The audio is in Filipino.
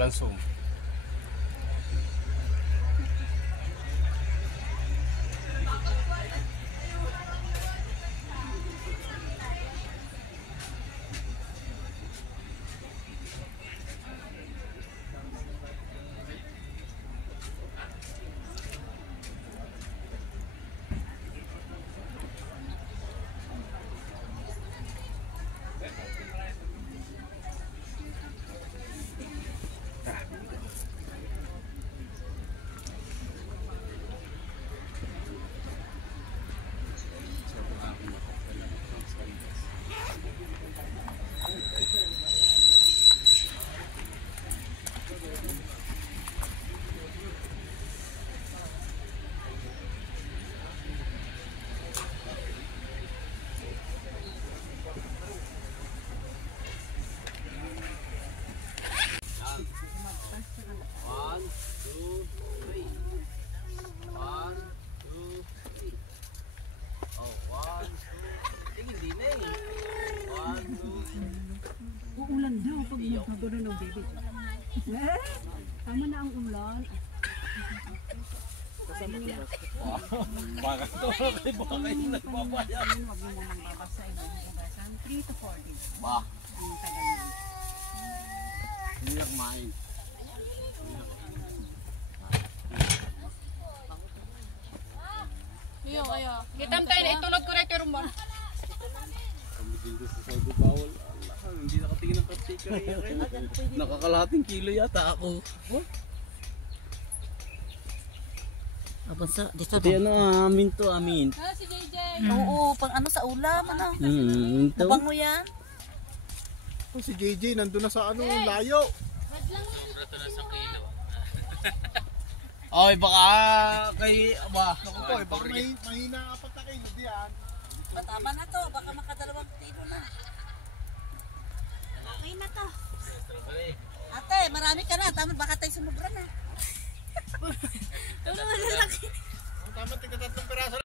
Walang zoom. Uulan daw pag magkagano ng baby. Tama na ang ulan. Bakit ito? Baka kayo nagpapaya. Huwag mo munang babasahin. 3 to 4 days. Bah. Ang tagal na. Hindi na kumain. Ayo. Kitam tayo na itulog ko na ito rumba. Kami dito sa Sago Bawal. Hindi nakatingin ng kaptika. Nakakalahating kilo yata ako. Abansa, dito Pati ano, amin to, amin. Ah, si JJ. Oo, pang ano sa ulam, ano? Ito. Bango yan. Oh, si JJ nandun na sa ano, layo. Sobrang na sa kilo. Ay, baka kay... Bah, Naku po, baka mahina apat na kayo diyan. Patama na to, baka makadalawang kilo na. Okay na to. Ate, marami ka na. Tama, baka tayo sumubra na. Tama, tignan 3 piraso.